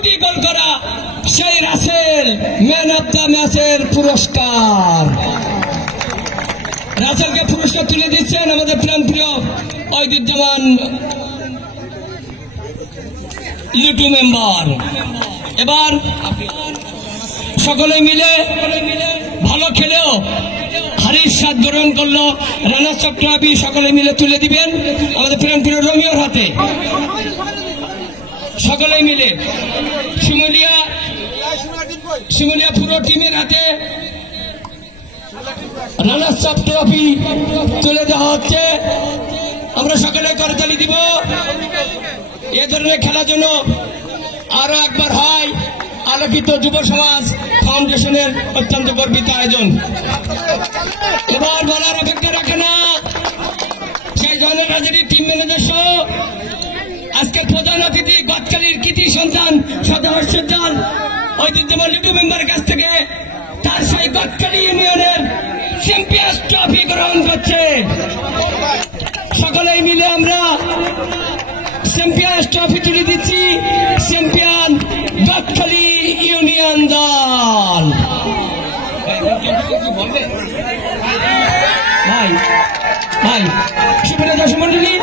2টি গোল করা সেই রাসেল ম্যান অব দ্য ম্যাচের পুরস্কার। রাসেলকে পুরস্কার তুলে দিচ্ছেন আমাদের প্রাণপ্রিয় ঐতিহ্যমান লিটু মেম্বার। এবার সকলে মিলে ভালো খেলেও হারির স্বাদ গ্রহণ করলো রানার্স আপ ট্রফি সকলে মিলে তুলে দিবেন আমাদের প্রাণপ্রিয় রোমিওর হাতে। সকলে মিলে শিমুলিয়া পুরো টিমের হাতে রানার্স আপ ট্রফি তুলে দেওয়া হচ্ছে। আমরা সকলে করতালি দিব। এ ধরনের খেলার জন্য আরো একবার হয় আলোকিত যুব সমাজ ফাউন্ডেশনের অত্যন্ত গর্বিত আয়োজন। এবার বলার অপেক্ষা রাখে না, সেই জনের রাজনীতি টিম ম্যানেজার সহ আজকে প্রধান অতিথি গতকালীর কৃতি সন্তান সদস্যজন ঐতিহ্যমান লিটু মেম্বারের কাছ থেকে তার সেই গতকালী ইউনিয়নের চ্যাম্পিয়ন্স ট্রফি গ্রহণ করছে। সকলেই মিলে আমরা চ্যাম্পিয়ন্স ট্রফি তুলে দিচ্ছি চ্যাম্পিয়ন গতকালী ইউনিয়ন দল। ভাই সুপ্রিয় দর্শক মন্ডলী,